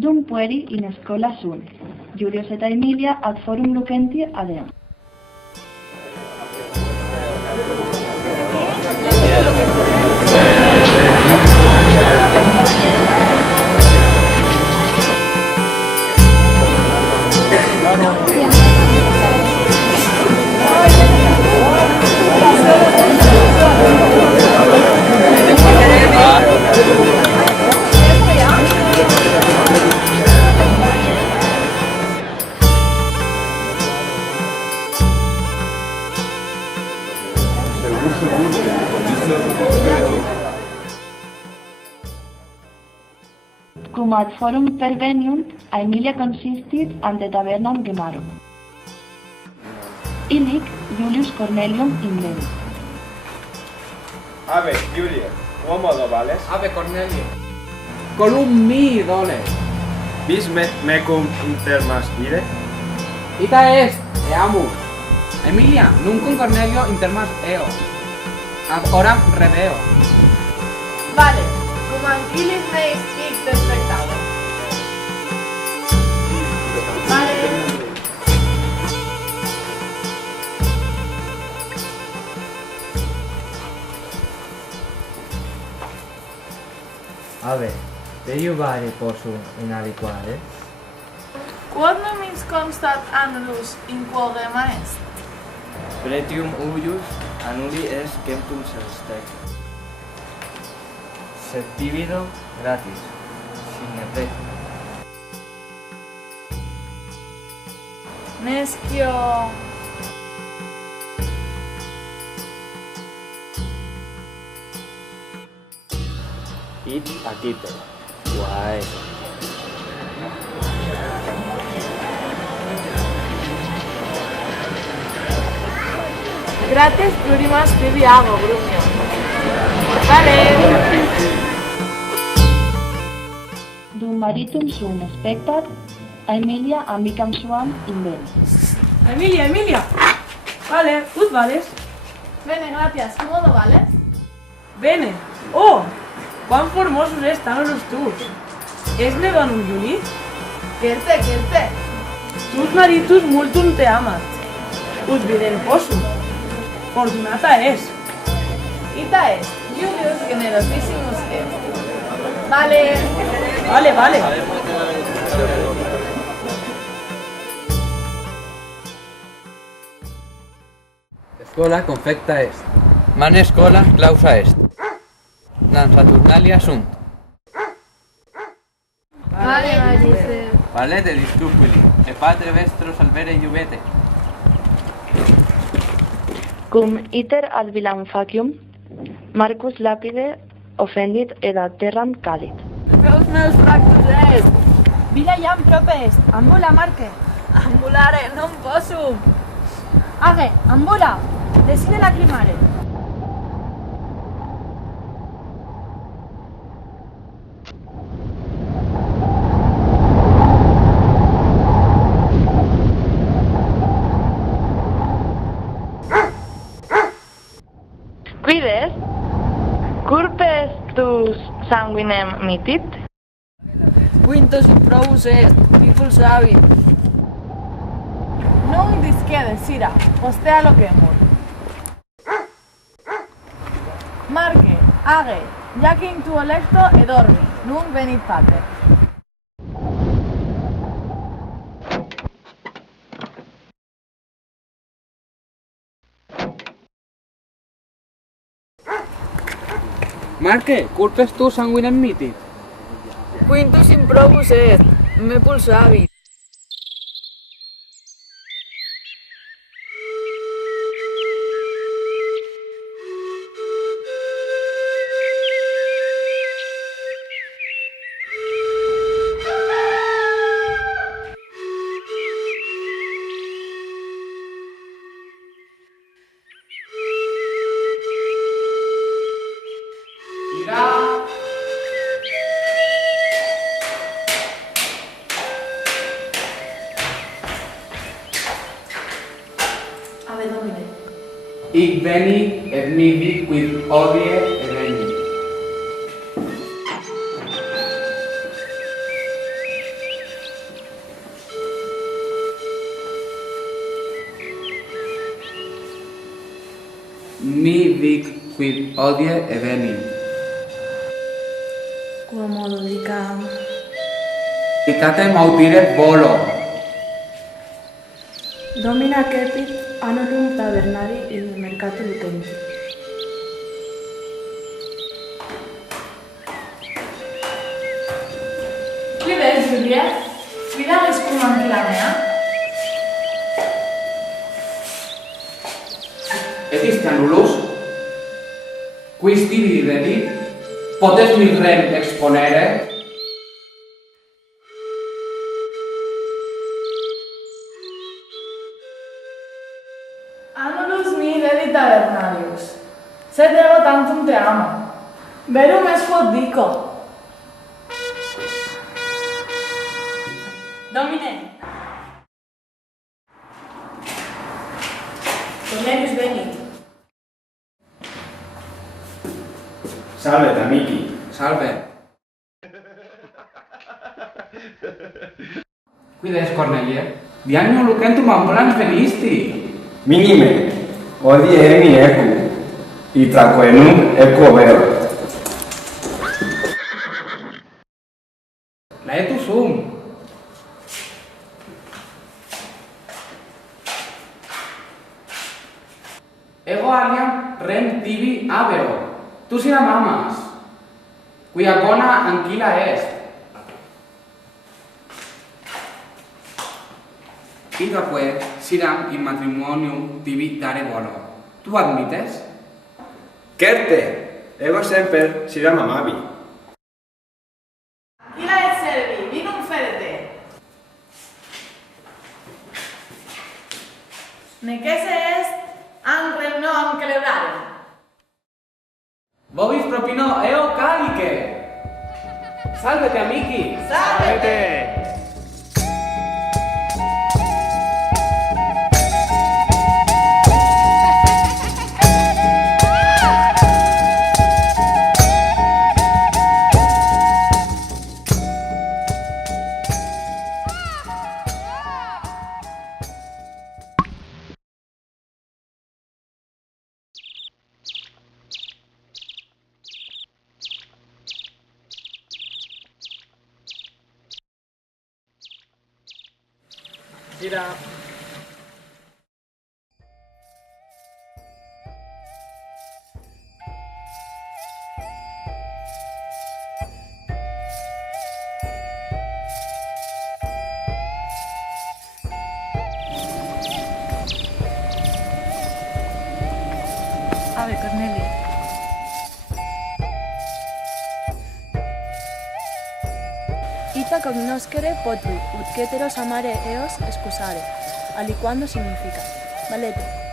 Dum pueri in scola sunt, Julius et Aemilia ad forum lucenti adeant. Cum ad forum perveniunt, Aemilia consistit ante tabernam gemarum. Illic Julius Cornelium invenit. Ave, Julius, quomodo vales? Ave Cornelio. Colum mi dole. Vis mecum intermas ire? Ita est, eamus. Emilia, nuncum Cornelio intermas eo. Ad horam redeo. Vale, cum anquilis meis icte spectado. Vale. Ave, de iubare possum in aliquare? Quod nomis constat annulus in quo rema est? Pretium uius annuli est centum sestec. Sed divido gratis, sine pretium. Nescio. Id acite. Guae. Gratis plurimas tibi ago, Grumio. Vale. Dum maritum sum spectat, Aemilia amicam suam invenit. Emilia. Vale, ut vales? Bene, gracias. ¿Cómo vales? Bene. Oh, cuán formosos están los tus. Es nevanum Julis? Querte. Tus maritus multum te amat. Ut videre possum. Fortunata es. Ita est, Julius generosissimus est. Vale. Vale. Scola confecta est. Mane scola clausa est. Nam Saturnalia sunt. Vale, magister. Valete discupuli, e patre vestro salvere iubete. Cum iter ad vilam facium, Marcus lapide offendit et ad terram cadit. Peus meus fractus est. Vila iam prope est. Ambula, Marque. Ambulare non possum. Age, ambula. Desine lacrimare. Quid est? Curpes tus sanguinem mitit? Quintus in probus est, pipul savit. Non discede, sira, postea locemur. Marque, age, jacin tu electo e dormi, nunc venit pater. Marque, curpes tu sanguinem mitit? Quintus in probus est, me pulsavit. Hic veni et mihi quid odie eveni. ni dic quid odie evenim. Quomodo dicam. Dictatem audire volo. Domina cepit annulum tabernari in mercato lucenti. Vives, Julia? Vidales cum anquila mea? Et iste annulus? Quis tibi dedit? Potes mi rem exponere? Annulus mi dedit tabernarius. Sed ego tantum te amo. Verum es quod dico. Domine. Cornelius venit. Salve, amici. Salve. Quid est, Cornelie? Diagno lucentum ambulans venisti. Minime, odie eni ecu, itraquenum equo vero. Laetus sum. Ego aliam rem tibi habeo. Tu sina mamas. Quia bona anquila est. Idaque siram in matrimonium tibi dare volo. Tu admites? Certe, ego semper siram amavi. Illa et servi, vinum ferete. Necese est an reunion celebrare. Vobis propino eo calice. Salvete, amici. Salvete! Gira. Ave, Corneli. Ita cognoscere potui, ut ceteros amare eos excusare, aliquando significa. Valete.